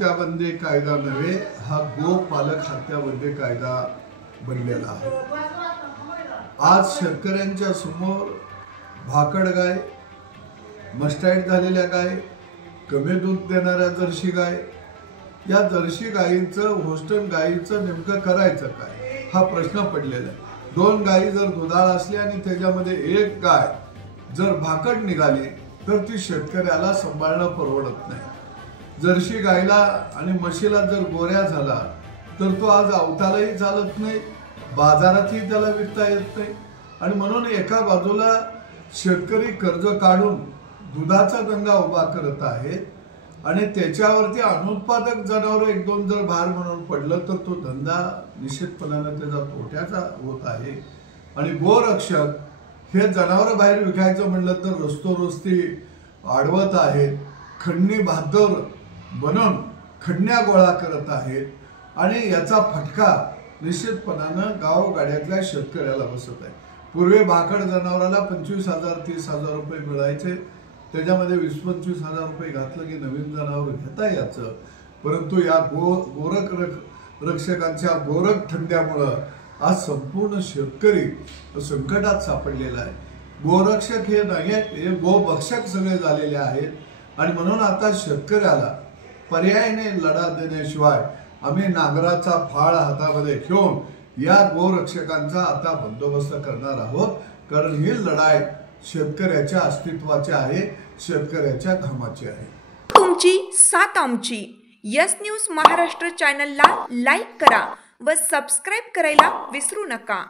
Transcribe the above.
हत्याबंदी कायदा नव्हे, हा गोपालक हत्याबंदी कायदा बनलेला आहे। आज शेतकऱ्यांच्या समोर भाकड गाय, मस्टाईड झालेल्या गाय, कमी दूध देणाऱ्या जर्सी गाय, या जर्सी गायींचं होस्टन गायींचं नेमकं करायचं काय हा प्रश्न पडलेला आहे। दोन गायी जर दुधाळ असल्या आणि त्याच्यामध्ये एक गाय जर भाकड निघाली तर ती शेतकऱ्याला सांभाळणं परवडत नाही। जर्सी गायला आणि म्हशीला जर गोऱ्या झाला तर तो आज अवतालाही चालत नाही, बाजारातही त्याला विकता येत नाही। आणि म्हणून एका बाजूला शेतकरी कर्ज काढून दुधाचा दंगा उभा करत आहे आणि त्याच्यावरती अनुत्पादक जनावर एक दोन जर भार म्हणून पडलं तर तो धंदा निश्चितपणाने त्याचा तोट्याचा होत आहे। आणि गोरक्षक हे जनावर बाहेर विकायचं म्हणलं तर रस्तोरस्ती अडवत आहेत, खंडणी बहादर बनून खंडण्या गोळा करत आहेत आणि याचा फटका निश्चितपणाने गावगाड्यातल्या शेतकऱ्याला बसत आहे। पूर्वी भाकड जनावराला 25,000-30,000 रुपये मिळायचे, त्याच्यामध्ये 20-25,000 रुपये घातलं की नवीन जनावर घेता यायचं। परंतु या गोरख रक्षकांच्या गोरख धंद्यामुळे आज संपूर्ण शेतकरी संकटात सापडलेला आहे। गोरक्षक हे नाही, हे गोभक्षक सगळे झालेले आहेत आणि म्हणून आता शेतकऱ्याला पर्यायाने लढा देण्याशिवाय आम्ही नांगराचा फाळ हातामध्ये घेऊन या गोरक्षकांचा आता बंदोबस्त करणार आहोत, कारण ही लढाई शेतकऱ्याच्या अस्तित्वाची आहे, शेतकऱ्याच्या घामाची आहे। तुमची साथ आमची। यस न्यूज महाराष्ट्र चॅनलला लाईक करा व सबस्क्राईब करायला विसरू नका।